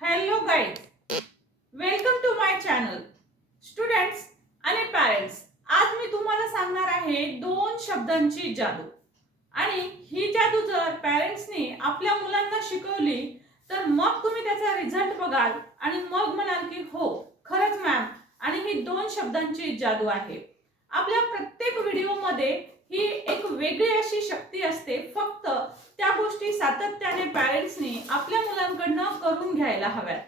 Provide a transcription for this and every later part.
Hello guys welcome to my channel students आणि parents आज मी तुम्हाला सांगणार आहे दोन शब्दांची जादू. आणि ही जादू जर पॅरेंट्सनी आपल्या मुलांना शिकवली तर मग तुम्ही त्याचा रिझल्ट बघाल आणि मग म्हणाल की हो खरंच मॅम आणि ही दोन शब्दांची जादू आहे. आपल्या प्रत्येक व्हिडिओमध्ये ही एक वेगळी अशी शक्ती असते. फक्त त्या गोष्टी सातत्याने पॅरेंट्सनी आपल्या मुलांकडनं करून घ्यायला हव्यात.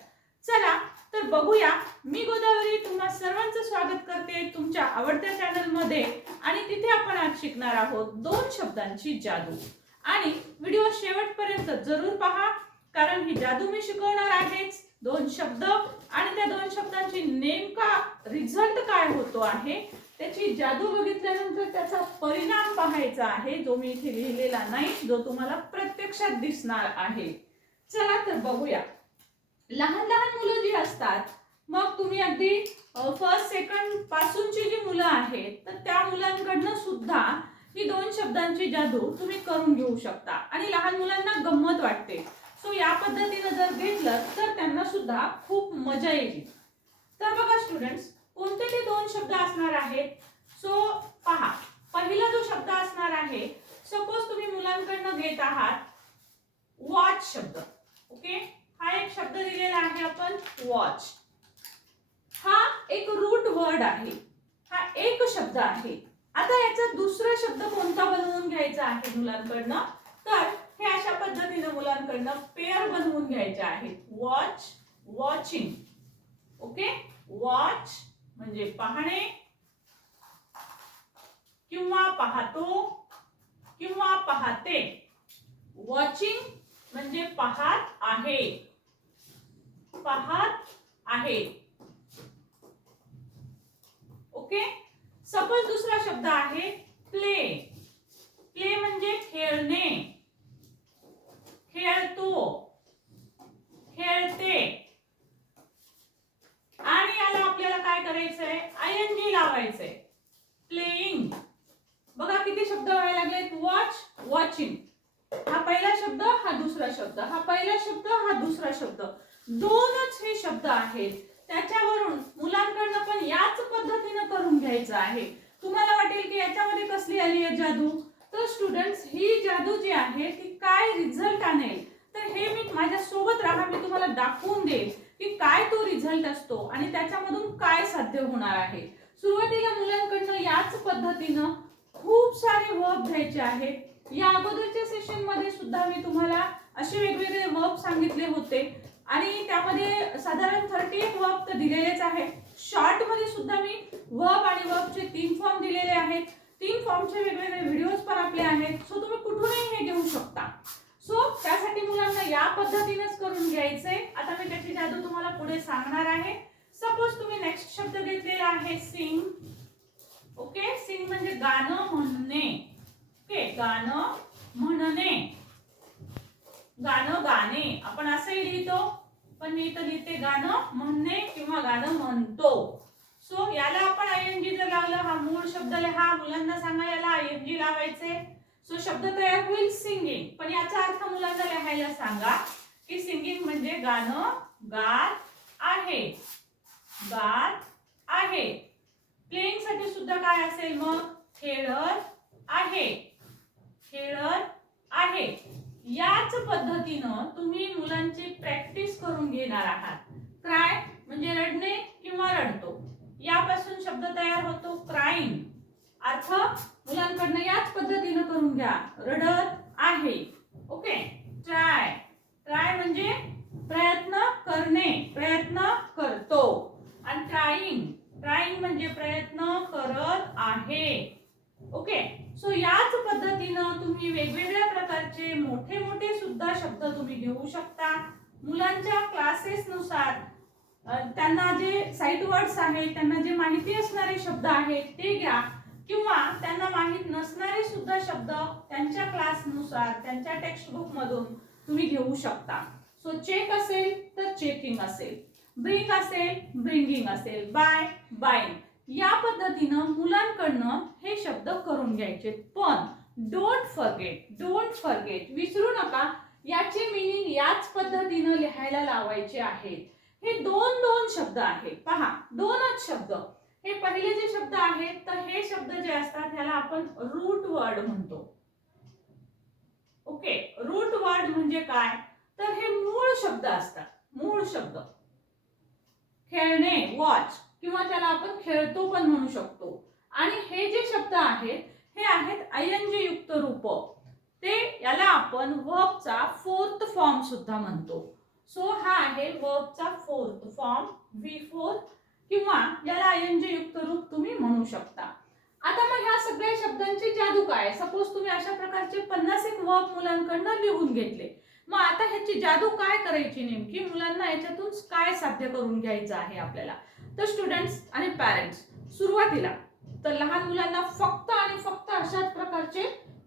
चला तर बघूया. मी गोदावरी तुम्हा सर्वांचं स्वागत करते तुमच्या आवडत्या चॅनलमध्ये आणि तिथे आपण आज शिकणार आहोत दोन शब्दांची जादू. आणि व्हिडिओ शेवटपर्यंत जरूर पहा कारण ही जादू मी शिकवणार आहेच. दोन शब्द आणि त्या दोन शब्दांची नेमका रिझल्ट काय होतो आहे त्याची जादू बघितल्यानंतर त्याचा परिणाम पाहायचा आहे जो मी इथे लिहिलेला नाही जो तुम्हाला प्रत्यक्षात दिसणार आहे. चला तर बघूया. लहान लहान मुलं जी असतात मग तुम्ही अगदी फर्स्ट सेकंड पासूनची जी मुलं आहेत तर त्या मुलांकडनं सुद्धा ही दोन शब्दांची जादू तुम्ही करून घेऊ शकता. आणि लहान मुलांना गंमत वाटते. सो या पद्धतीनं जर घेतलं तर त्यांना सुद्धा खूप मजा येईल. तर बघा स्टुडंट्स कोणते ते दोन शब्द असणार आहेत? सो पहा पहिला जो शब्द असणार आहे सपोज तुम्ही मुलांकडनं घेत आहात वॉच शब्द. ओके हा एक शब्द दिलेला आहे आपण वॉच हा एक रूट वर्ड आहे. हा एक शब्द आहे. आता याचा दुसरा शब्द कोणता बनवून घ्यायचा आहे मुलांकडनं? तर हे अशा पद्धतीनं मुलांकडनं पेअर बनवून घ्यायचे आहेत. Watch watching okay? वॉच म्हणजे पाहणे किंवा पाहतो किंवा पाहते. वॉचिंग म्हणजे पाहत आहे. पाहत आहे. ओके? सपोज दुसरा शब्द आहे प्ले प्ले म्हणजे खेळणे खेळतो खेळते आणि याला आपल्याला काय करायचंय आय एन जी लावायचंय प्लेइंग बघा किती शब्द व्हायला लागलेत वॉच वॉचिंग हा पहिला शब्द हा दुसरा शब्द हा पहिला शब्द हा दुसरा शब्द दोनच हे शब्द आहेत त्याच्यावरून मुलांकडनं पण याच पद्धतीनं करून घ्यायचं आहे. तुम्हाला वाटेल की याच्यामध्ये कसली आली आहे जादू? तर स्टुडंट्स ही जादू जी आहे ती काय रिझल्ट आणेल? तर हे मी माझ्या सोबत राहा मी तुम्हाला दाखवून देईल की काय तो रिझल्ट असतो आणि त्याच्यामधून काय साध्य होणार आहे. सुरुवातीला मुलांकडनं याच पद्धतीनं खूप सारे वर्ब घ्यायचे आहेत. या अगोदरच्या सेशनमध्ये सुद्धा मी तुम्हाला असे वेगवेगळे वर्ब सांगितले होते. आणि त्यामध्ये साधारण थर्टी एक वर्ब तर दिलेलेच आहे शॉर्टमध्ये सुद्धा मी वर्ब आणि वर्बचे तीन फॉर्म दिलेले आहेत. तीन फॉर्मचे वेगवेगळे व्हिडिओज पण आपले आहेत. सो तुम्ही कुठूनही हे घेऊ शकता. सो त्यासाठी मुलांना या पद्धतीनेच करून घ्यायचंय. आता मी त्याची जादू तुम्हाला पुढे सांगणार आहे. सपोज तुम्ही नेक्स्ट शब्द घेतलेला आहे सिंग ओके सिंग म्हणजे गाणं म्हणणे. ओके गाणं म्हणणे. गाणं गाणे. आपण असंही लिहितो. पण मी इथं लिहिते गाणं म्हणणे किंवा गाणं म्हणतो. सो याला आपण आय एन जी जर लावलं हा मूळ शब्द हा मुलांना सांगा याला आय एन जी लावायचे. सो शब्द तयार होईल सिंगिंग पण याचा अर्थ मुलांना लिहायला सांगा की सिंगिंग म्हणजे गाणं गात आहे. गात आहे. प्लेइंगसाठी सुद्धा काय असेल मग? खेळत आहे. खेळत आहे. याच पद्धतीनं तुम्ही मुलांची प्रॅक्टिस करून घेणार आहात. क्राय म्हणजे रडणे किंवा रडतो. यापासून शब्द तयार होतो क्राईम अर्थ मुलांकडनं याच पद्धतीनं करून घ्या. रडत आहे. ओके ट्राय ट्राय म्हणजे प्रयत्न करणे. प्रयत्न करतो. आणि ट्राईंग ट्राईंग म्हणजे प्रयत्न करत आहे. ओके सो याच पद्धतीनं तुम्ही वेगवेगळ्या प्रकारचे मोठे मोठे सुद्धा शब्द तुम्ही घेऊ शकता मुलांच्या क्लासेस नुसार अ, त्यांना जे साईट वर्ड्स आहेत त्यांना जे माहिती असणारे शब्द आहेत ते घ्या. किंवा त्यांना माहीत नसणारे सुद्धा शब्द त्यांच्या क्लासनुसार त्यांच्या टेक्स्टबुक मधून तुम्ही घेऊ शकता. सो चेक असेल तर चेकिंग असेल. ब्रिंग असेल ब्रिंगिंग असेल. बाय बाय या पद्धतीनं मुलांकडनं हे शब्द करून घ्यायचे. पण डोंट फॉरगेट डोंट फॉरगेट विसरू नका. याची मिनिंग याच पद्धतीनं लिहायला लावायचे आहेत हे दोन दोन शब्द आहेत. पहा दोनच शब्द. हे पहिले जे शब्द आहेत तर हे शब्द जे असतात ह्याला आपण रूट वर्ड म्हणतो. ओके रूट वर्ड म्हणजे काय? तर हे मूळ शब्द असतात. मूळ शब्द. खेळणे वॉच किंवा त्याला आपण खेळतो पण म्हणू शकतो. आणि हे जे शब्द आहेत हे आहेत अयंजी युक्त रूप. ते याला आपण वर्बचा फोर्थ फॉर्म सुद्धा म्हणतो. सो हा आहे वर्बचा फोर्थ फॉर्म व्ही फोर किंवा याला आयनजी युक्त रूप तुम्ही म्हणू शकता. आता मग ह्या सगळ्या शब्दांची जादू काय? सपोज तुम्ही अशा प्रकारचे पन्नास एक वर्ब मुलांकडनं लिहून घेतले. मग आता ह्याची जादू काय करायची नेमकी? मुलांना याच्यातून काय साध्य करून घ्यायचं आहे आपल्याला? तर स्टुडंट्स आणि पॅरेंट्स सुरुवातीला. तर लहान मुलांना फक्त आणि फक्त अशाच प्रकारचे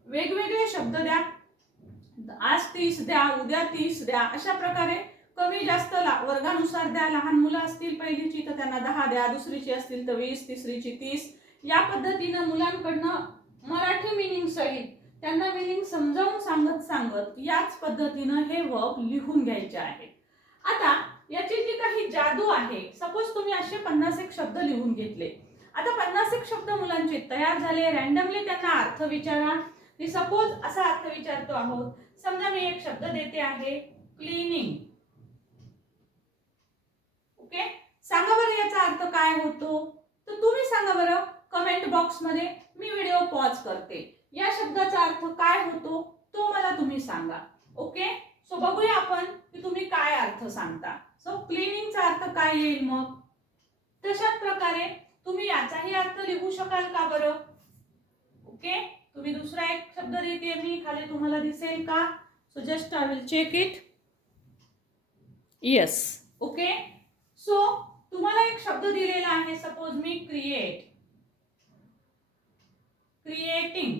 वेगवेगळे शब्द द्या. आज तीस द्या उद्या तीस द्या अशा प्रकारे कमी जास्त वर्गानुसार द्या. लहान मुलं असतील पहिलीची तर त्यांना दहा द्या. दुसरीची असतील तर वीस तिसरीची तीस. या पद्धतीनं मुलांकडनं मराठी मिनिंग सहित त्यांना मिनिंग समजावून सांगत सांगत याच पद्धतीनं हे वर्क लिहून घ्यायचे आहे. आता याची जी काही जादू आहे सपोज तुम्ही असे पन्नास एक शब्द लिहून घेतले. आता पन्नास एक शब्द मुलांचे तयार झाले. रॅन्डमली त्यांना अर्थ विचारा. मी सपोज असा अर्थ विचारतो आहोत. समजा मी एक शब्द देते आहे क्लिनिंग ओके सांगा बरं याचा अर्थ काय होतो? तर तुम्ही सांगा बरं कमेंट बॉक्समध्ये मी व्हिडिओ पॉज करते. या शब्दाचा अर्थ काय होतो? तो मला तुम्ही सांगा. ओके सो बघूया आपण की तुम्ही काय अर्थ सांगता. सो क्लिनिंगचा अर्थ काय येईल मग? तशाच प्रकारे तुम्ही याचाही अर्थ लिहू शकाल का बरं? ओके तुम्ही दुसरा एक शब्द लिहिते मी खाली तुम्हाला दिसेल का? So just I will check it yes okay so तुम्हाला एक शब्द दिलेला आहे सपोज मी क्रिएट क्रिएटिंग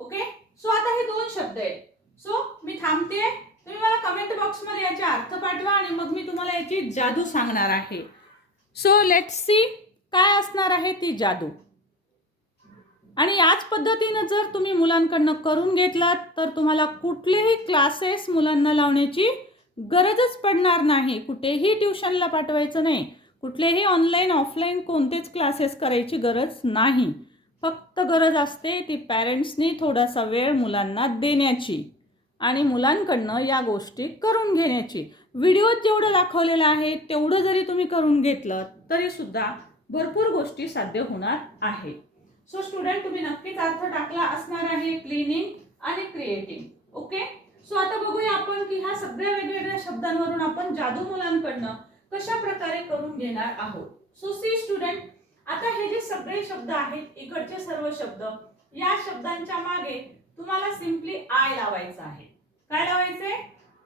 ओके सो आता हे दोन शब्द आहेत. सो मी थांबते. तुम्ही मला कमेंट बॉक्समध्ये याचे अर्थ पाठवा आणि मग मी तुम्हाला याची जादू सांगणार आहे. सो लेट सी काय असणार आहे ती जादू. आणि याच पद्धतीनं जर तुम्ही मुलांकडनं करून घेतलात तर तुम्हाला कुठलेही क्लासेस मुलांना लावण्याची गरजच पडणार नाही. कुठेही ट्युशनला पाठवायचं नाही. कुठलेही ऑनलाईन ऑफलाईन कोणतेच क्लासेस करायची गरज नाही. फक्त गरज असते ती पॅरेंट्सनी थोडासा वेळ मुलांना देण्याची आणि मुलांकडनं या गोष्टी करून घेण्याची. व्हिडिओत जेवढं दाखवलेलं आहे तेवढं जरी तुम्ही करून घेतलं तरीसुद्धा भरपूर गोष्टी साध्य होणार आहे. सो स्टुडंट तुम्ही नक्कीच अर्थ टाकला असणार आहे क्लिनिंग आणि क्रिएटिंग ओके सो आता बघूया आपण की ह्या सगळ्या वेगवेगळ्या शब्दांवरून आपण जादू मुलांकडनं कशा प्रकारे करून घेणार आहोत? सो सी स्टुडंट आता हे जे सगळे शब्द आहेत इकडचे सर्व शब्द या शब्दांच्या मागे तुम्हाला सिम्पली आय लावायचं आहे. काय लावायचंय?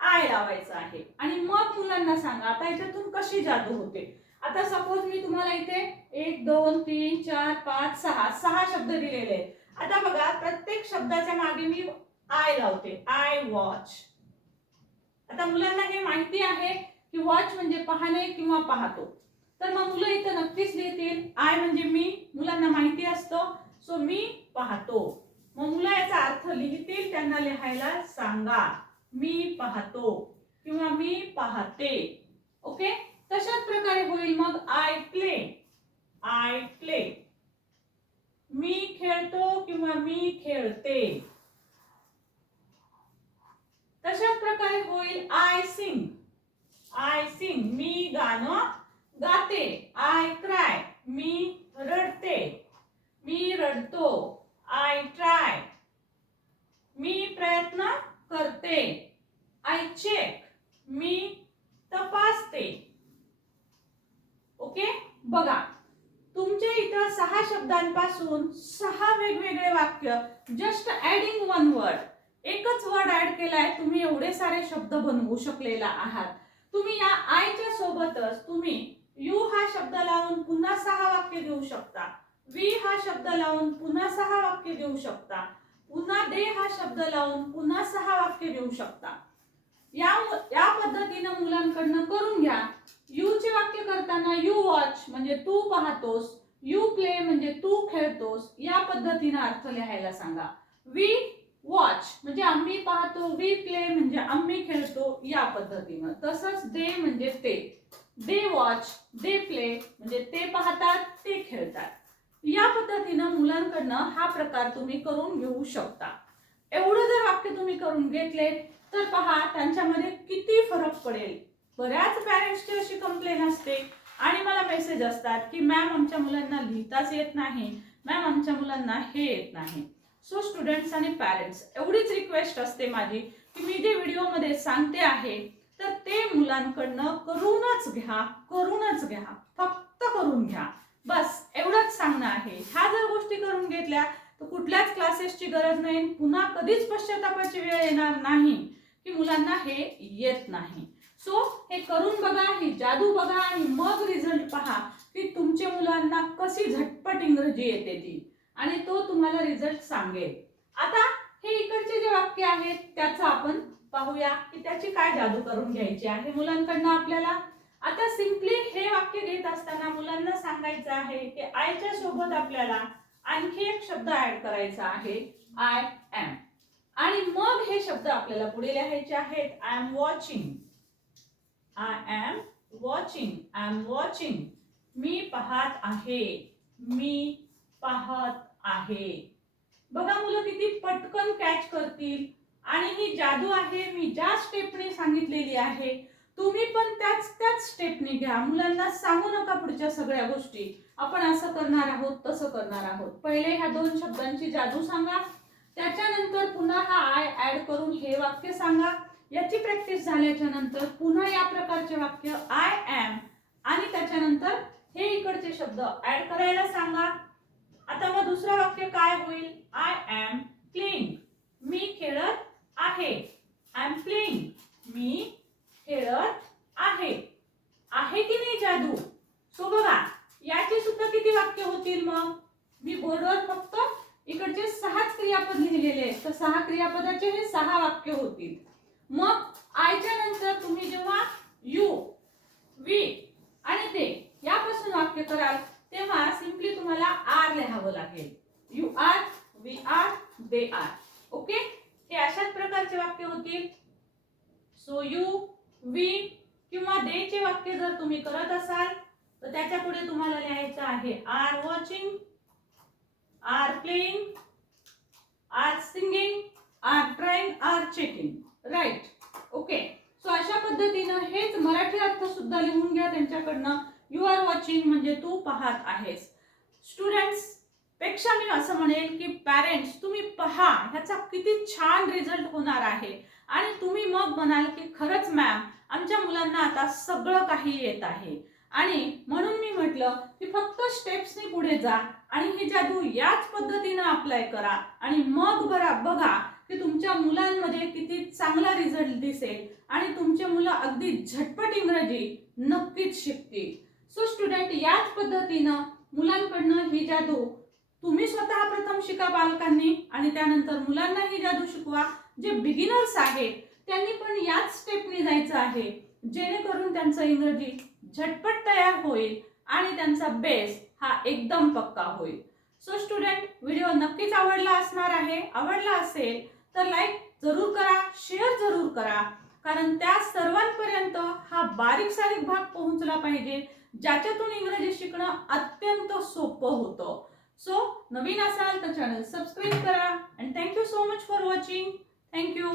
आय लावायचं आहे. आणि मग मुलांना सांगा आता याच्यातून कशी जादू होते? आता सपोज मी तुम्हाला इथे एक दोन तीन चार पाच सहा सहा शब्द दिलेले आहेत. आता बघा प्रत्येक शब्दाच्या मागे मी आय लावते. आय वॉच आता मुलांना हे माहिती आहे की वॉच म्हणजे पाहणे किंवा पाहतो. तर मग मुलं इथं नक्कीच लिहितील आय म्हणजे मी मुलांना माहिती असतं सो मी पाहतो. मग मुलं याचा अर्थ लिहितील त्यांना लिहायला सांगा. मी पाहतो किंवा मी पाहते. ओके तशाच प्रकारे होईल मग आय प्ले आय प्ले मी खेळतो किंवा मी खेळते. तशाच प्रकारे होईल? आय सिंग आय सिंग मी गाणं गाते. आय क्राय मी रडते. मी रडतो. आय ट्राय मी प्रयत्न करते. आय चेक मी तपासते. ओके? बघा. तुमच्या इथं सहा शब्दांपासून सहा वेगवेगळे वाक्य जस्ट ऍडिंग वन वर्ड एकच वर्ड ऍड केलाय तुम्ही एवढे सारे शब्द बनवू शकलेला आहात. तुम्ही या आयच्या सोबतच तुम्ही यू हा शब्द लावून पुन्हा सहा वाक्य देऊ शकता. वी हा शब्द लावून पुन्हा सहा वाक्य देऊ शकता. पुन्हा दे हा शब्द लावून पुन्हा सहा वाक्य देऊ शकता. या या पद्धतीनं मुलांकडनं करून घ्या. यू चे वाक्य करताना यू वॉच म्हणजे तू पाहतोस. यू प्ले म्हणजे तू खेळतोस. या पद्धतीनं अर्थ लिहायला सांगा. वी वॉच म्हणजे आम्ही पाहतो वी प्ले म्हणजे आम्ही खेळतो या पद्धतीनं. तसंच दे म्हणजे ते. दे वॉच दे प्ले म्हणजे ते पाहतात ते खेळतात. या पद्धतीनं मुलांकडनं हा प्रकार तुम्ही करून घेऊ शकता. एवढं जर वाक्य तुम्ही करून घेतले तर पहा त्यांच्यामध्ये किती फरक पडेल. बऱ्याच पॅरेंट्सची अशी कंप्लेन असते. आणि मला मेसेज असतात की मॅम आमच्या मुलांना लिहिताच येत नाही. मॅम आमच्या मुलांना हे येत नाही. सो स्टुडंट्स आणि पॅरेंट्स एवढीच रिक्वेस्ट असते माझी की मी जे व्हिडिओमध्ये सांगते आहे तर ते मुलांकडनं करूनच घ्या करूनच घ्या फक्त करून घ्या. बस एवढंच सांगणं आहे. ह्या जर गोष्टी करून घेतल्या तर कुठल्याच क्लासेसची गरज नाही पुन्हा कधीच पश्चातापाची वेळ येणार नाही की मुलांना हे येत नाही. सो हे करून बघा ही जादू बघा आणि मग रिझल्ट पहा की तुमच्या मुलांना कशी झटपट इंग्रजी येते ती. आणि तो तुम्हाला रिझल्ट सांगेल. आता हे इकडचे जे वाक्य आहेत त्याचं आपण पाहूया की त्याची काय जादू करून घ्यायची आहे मुलांकडनं आपल्याला. आता सिम्पली हे वाक्य घेत असताना मुलांना सांगायचं आहे की आयच्या सोबत आपल्याला आणखी एक शब्द ऍड करायचा आहे आय एम आणि मग हे शब्द आपल्याला पुढे लिहायचे आहेत I am watching I am watching I am watching मी पाहत आहे मी पाहत आहे. बघा मुलं किती पटकन कॅच करतील. आणि ही जादू आहे मी ज्या स्टेपने सांगितलेली आहे तुम्ही पण त्याच त्याच स्टेपने घ्या. मुलांना सांगू नका पुढच्या सगळ्या गोष्टी. आपण असं करणार आहोत तसं करणार आहोत. पहिले ह्या दोन शब्दांची जादू सांगा. त्याच्यानंतर पुन्हा हा आय ऍड करून हे वाक्य सांगा. याची प्रॅक्टिस झाल्याच्यानंतर पुन्हा या प्रकारचे वाक्य आय ॲम आणि त्याच्यानंतर हे इकडचे शब्द ऍड करायला सांगा. आता मग दुसरं वाक्य काय होईल? आय एम क्लीन मी खेळत आहे. आय एम क्लीन मी खेळत आहे. आहे की नाही जादू? सो बघा याचे सुद्धा किती वाक्य होतील मग? मी बोर्डवर फक्त इकडचे सहाच क्रियापद लिहिलेले आहेत. तर सहा क्रियापदाचे हे सहा वाक्य होतील. मग आयच्या नंतर तुम्ही जेव्हा यू वी आणि ते यापासून वाक्य कराल तेव्हा सिम्पली तुम्हाला आर लिहावं लागेल you are we are they are. Okay हे अशाच प्रकारचे वाक्य होतील. सो यू वी किंवा दे चे वाक्य जर तुम्ही करत असाल तर त्याच्या पुढे तुम्हाला लिहायचं आहे are watching are playing are singing are trying are checking right okay so अशा पद्धतीनं हेच मराठी अर्थ सुद्धा लिहून घ्या त्यांच्याकडनं. यू आर वॉचिंग म्हणजे तू पाहत आहेस. स्टुडंट्स पेक्षा मी असं म्हणेन की पॅरेंट्स तुम्ही पहा ह्याचा किती छान रिझल्ट होणार आहे. आणि तुम्ही मग म्हणाल की खरंच मॅम आमच्या मुलांना आता सगळं काही येत आहे. आणि म्हणून मी म्हटलं की फक्त स्टेप्सनी पुढे जा आणि ही जादू याच पद्धतीनं अप्लाय करा. आणि मग बरा बघा की तुमच्या मुलांमध्ये किती चांगला रिझल्ट दिसेल आणि तुमचे मुलं अगदी झटपट इंग्रजी नक्कीच शिकतील. सो स्टुडंट याच पद्धतीनं मुलांकडनं ही जादू तुम्ही स्वतः प्रथम शिका पालकांनी आणि त्यानंतर मुलांना ही जादू शिकवा. जे बिगिनर्स आहेत त्यांनी पण याच स्टेपने जायचं आहे. जेणेकरून त्यांचं इंग्रजी झटपट तयार होईल आणि त्यांचा बेस हा एकदम पक्का होईल. सो स्टुडंट व्हिडिओ नक्कीच आवडला असणार आहे. आवडला असेल तर लाईक जरूर करा शेअर जरूर करा. कारण त्या सर्वांपर्यंत हा बारीक सारीक भाग पोहोचला पाहिजे ज्याच्यातून इंग्रजी शिकणं अत्यंत सोपं होतं. सो नवीन असाल तर चॅनल सबस्क्राईब करा. And thank you so much for watching thank you